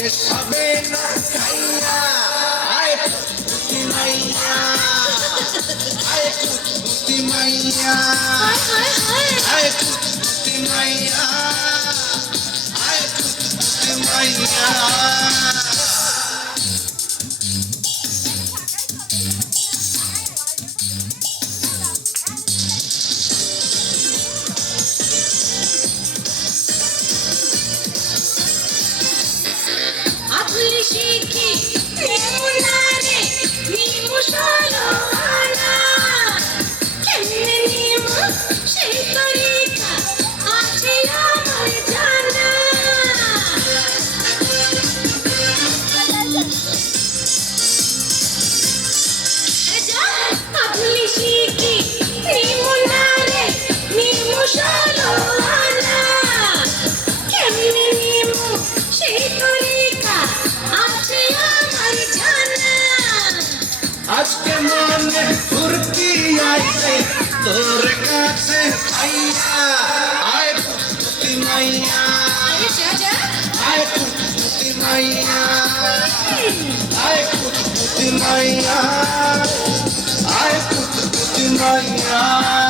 শেষ হবে না খাইয়া আয় কুতকুতি মাইয়া আয় কুতকুতি মাইয়া আয় কুতকুতি মাইয়া আয় কুতকুতি মাইয়া শিখি নিমুনারে নিমুশালা কেমনে নিমু সেই তরিকা আছে আমার জানা আপনি শিখি নিমুনারে নিমুশালা কেমনে নিমু সেই তরিকা আজকে মনে ফুর্তি আইছে তোর কাছে আইয়া আয় কুতকুতি মাইয়া আয় কুতকুতি মাইয়া আয় কুতকুতি মাইয়া আয় কুতকুতি মাইয়া